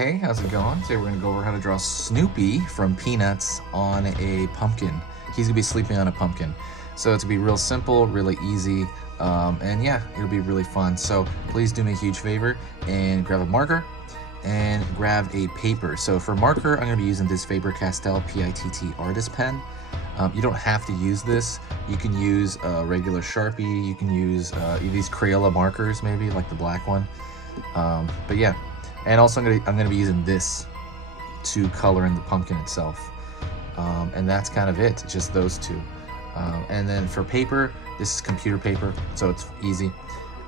Hey, how's it going? Today we're going to go over how to draw Snoopy from Peanuts on a pumpkin. He's going to be sleeping on a pumpkin. So it's going to be real simple, really easy, and yeah, it'll be really fun. So please do me a huge favor and grab a marker and grab a paper. So for marker, I'm going to be using this Faber-Castell PITT artist pen. You don't have to use this. You can use a regular Sharpie. You can use these Crayola markers, maybe like the black one. But yeah. And also I'm gonna be using this to color in the pumpkin itself. And that's kind of it, just those two. And then for paper, this is computer paper, so it's easy.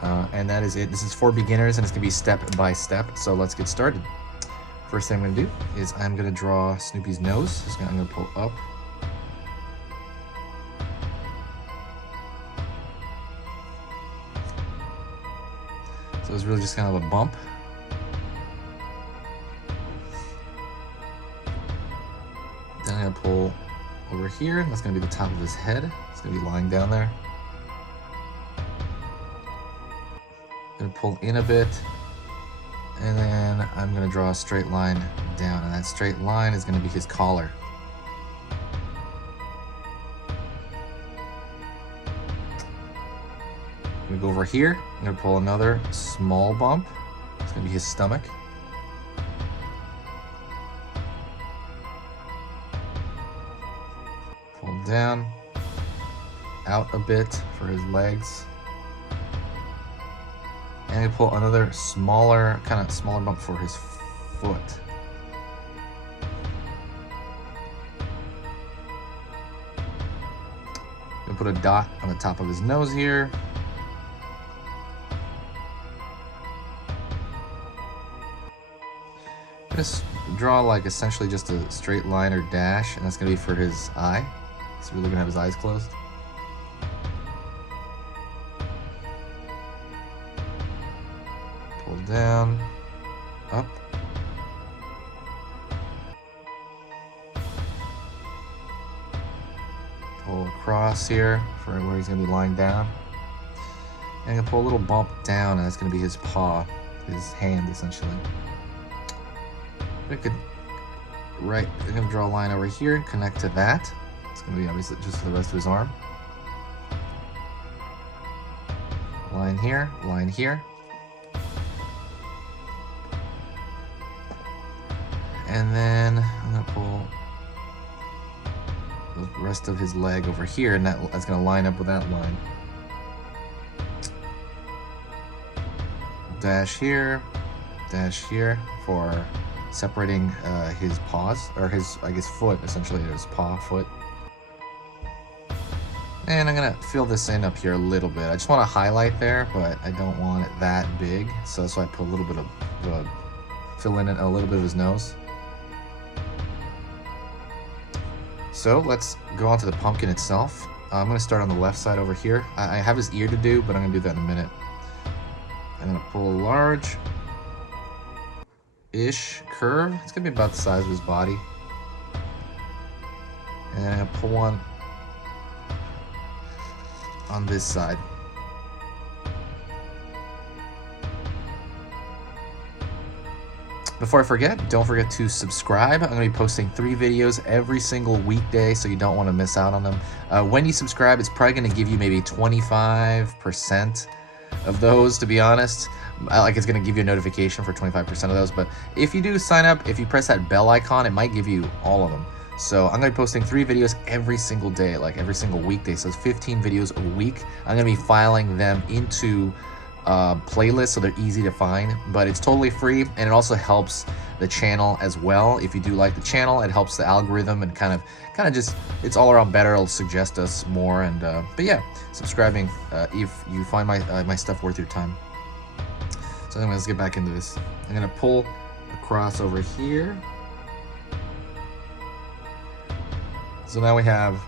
And that is it. This is for beginners and it's gonna be step by step, so let's get started. First thing I'm gonna do is I'm gonna draw Snoopy's nose. I'm gonna pull up. So it's really just kind of a bump. Then I'm going to pull over here. That's going to be the top of his head. It's going to be lying down there. I'm going to pull in a bit. And then I'm going to draw a straight line down. And that straight line is going to be his collar. I'm going to go over here. I'm going to pull another small bump. It's going to be his stomach. Pull down, out a bit for his legs. And I pull another smaller bump for his foot. I'm gonna put a dot on the top of his nose here. Just draw like essentially just a straight line or dash, and that's gonna be for his eye. He's really gonna have his eyes closed. Pull down, up. Pull across here for where he's gonna be lying down. And I'm gonna pull a little bump down, and that's gonna be his paw, his hand essentially. I'm gonna draw a line over here and connect to that. It's gonna be obviously just the rest of his arm. Line here, line here. And then I'm gonna pull the rest of his leg over here, and that's gonna line up with that line. Dash here for separating his paws, or his, I guess, foot, essentially, his paw, foot. And I'm gonna fill this in up here a little bit. I just want to highlight there, but I don't want it that big, so that's why I put a little bit of, fill in a little bit of his nose. So let's go on to the pumpkin itself. I'm gonna start on the left side over here. I have his ear to do, but I'm gonna do that in a minute. I'm gonna pull a large-ish curve. It's gonna be about the size of his body. And then I'm gonna pull one on this side. Before I forget, don't forget to subscribe. I'm gonna be posting 3 videos every single weekday, so you don't wanna miss out on them. When you subscribe, it's probably gonna give you maybe 25% of those, to be honest. Like, it's gonna give you a notification for 25% of those, but if you do sign up, if you press that bell icon, it might give you all of them. So I'm gonna be posting 3 videos every single day, like every single weekday. So it's 15 videos a week. I'm gonna be filing them into playlists so they're easy to find, but it's totally free, and it also helps the channel as well. If you do like the channel, it helps the algorithm and kind of just, it's all around better. It'll suggest us more, and but yeah, subscribing if you find my stuff worth your time. So anyway, let's get back into this. I'm gonna pull across over here. So now we have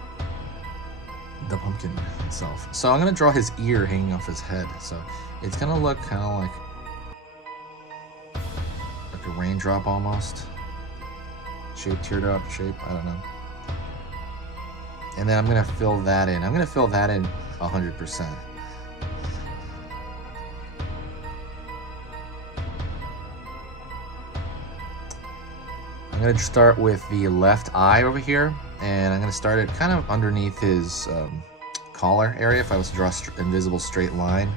the pumpkin itself. So I'm gonna draw his ear hanging off his head. So it's gonna look kind of like a raindrop almost. Teardrop shape, I don't know. And then I'm gonna fill that in. I'm gonna fill that in 100%. I'm gonna start with the left eye over here, and I'm gonna start it kind of underneath his collar area. If I was to draw an invisible straight line,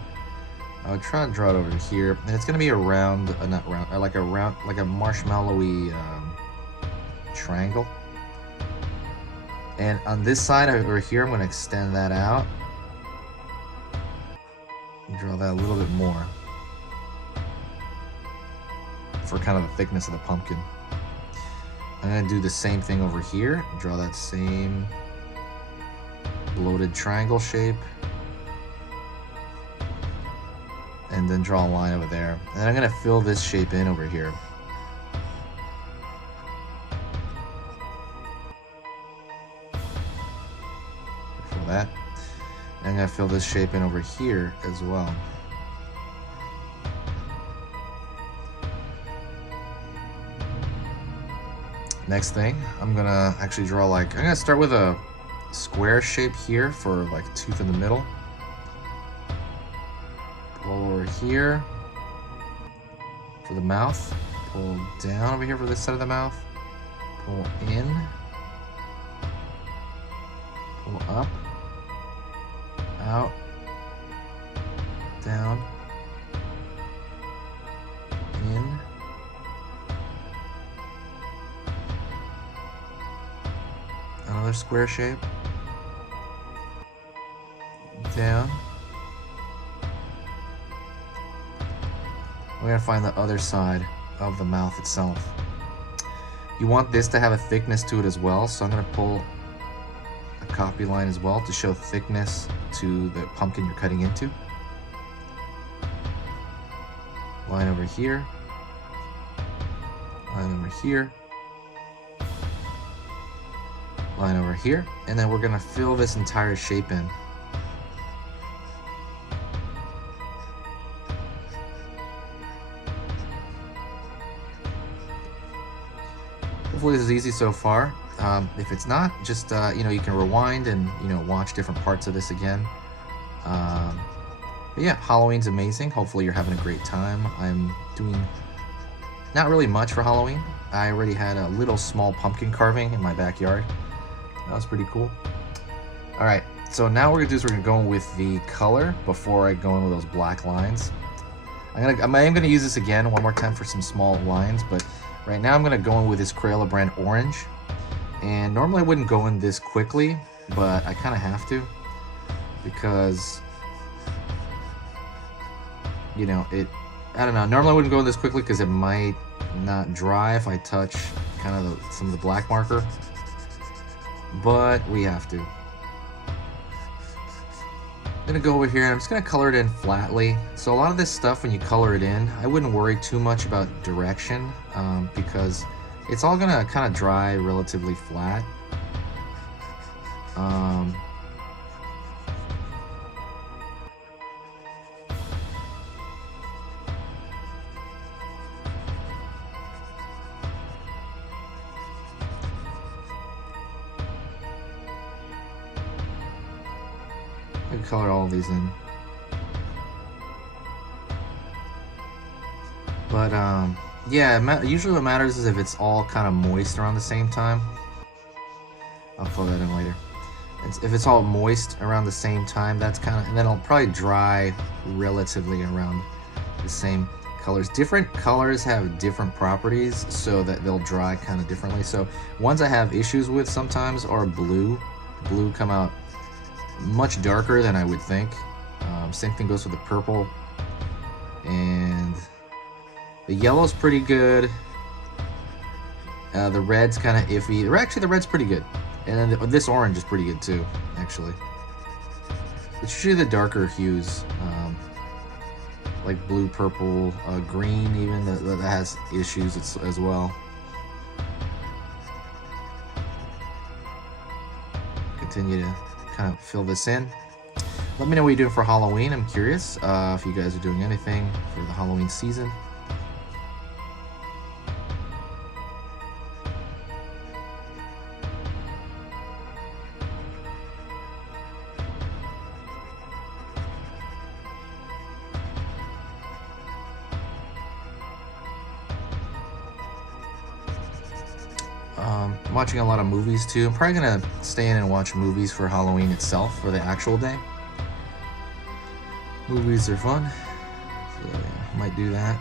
I would try to draw it over here, and it's gonna be a round, not round, like a marshmallowy triangle. And on this side over here, I'm gonna extend that out and draw that a little bit more for kind of the thickness of the pumpkin. I'm gonna do the same thing over here, draw that same bloated triangle shape, and then draw a line over there. And then I'm gonna fill this shape in over here. Fill that. And I'm gonna fill this shape in over here as well. Next thing, I'm gonna actually draw I'm gonna start with a square shape here for like a tooth in the middle. Pull over here for the mouth. Pull down over here for this side of the mouth. Pull in. Pull up. Out. Down. In. Another square shape. Down. We're gonna find the other side of the mouth itself. You want this to have a thickness to it as well, so I'm gonna pull a copy line as well to show thickness to the pumpkin you're cutting into. Line over here. Line over here. Line over here, and then we're gonna fill this entire shape in. Hopefully this is easy so far. If it's not, just you can rewind and watch different parts of this again. But yeah, Halloween's amazing. Hopefully you're having a great time. I'm doing not really much for Halloween. I already had a little small pumpkin carving in my backyard. That was pretty cool. All right, so now what we're gonna do is we're gonna go in with the color before I go in with those black lines. I am gonna use this again one more time for some small lines, but right now I'm gonna go in with this Crayola brand orange. And normally I wouldn't go in this quickly, but I kind of have to because I don't know. Normally I wouldn't go in this quickly because it might not dry if I touch kind of some of the black marker. But we have to. I'm gonna go over here and I'm just gonna color it in flatly. So a lot of this stuff, when you color it in, I wouldn't worry too much about direction because it's all gonna kind of dry relatively flat. I can color all of these in. But yeah, usually what matters is if it's all kind of moist around the same time. I'll color that in later. If it's all moist around the same time, that's kind of, and then it'll probably dry relatively around the same colors. Different colors have different properties so that they'll dry kind of differently. So ones I have issues with sometimes are blue. Blue come out much darker than I would think. Same thing goes with the purple. And the yellow's pretty good. The red's kind of iffy. Actually, the red's pretty good. And then this orange is pretty good too, actually. It's usually the darker hues, like blue, purple, green even, that has issues as well. Continue to kind of fill this in. Let me know what you're doing for Halloween. I'm curious if you guys are doing anything for the Halloween season. watching a lot of movies too. I'm probably gonna stay in and watch movies for Halloween itself, for the actual day. Movies are fun, so yeah, might do that.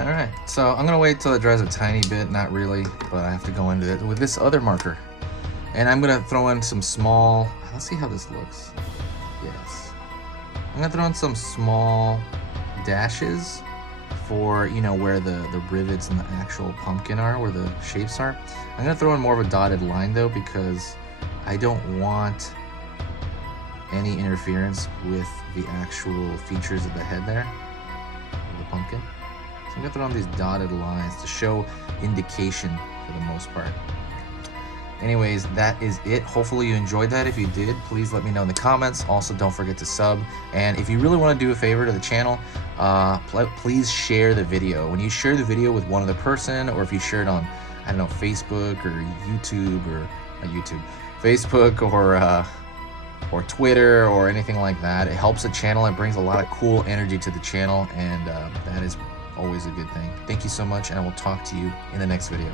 Alright, so I'm gonna wait till it dries a tiny bit, not really, but I have to go into it with this other marker. And I'm gonna throw in some small, let's see how this looks. Yes. I'm gonna throw in some small dashes for, you know, where the rivets and the actual pumpkin are, where the shapes are. I'm gonna throw in more of a dotted line though, because I don't want any interference with the actual features of the head there, of the pumpkin. So I'm gonna throw on these dotted lines to show indication for the most part. Anyways, that is it. Hopefully you enjoyed that. If you did, please let me know in the comments. Also, don't forget to sub. And if you really want to do a favor to the channel, please share the video. When you share the video with one other person, or if you share it on, I don't know, Facebook or YouTube, or YouTube, Facebook, or Twitter, or anything like that, it helps the channel. It brings a lot of cool energy to the channel, and that is always a good thing. Thank you so much, and I will talk to you in the next video.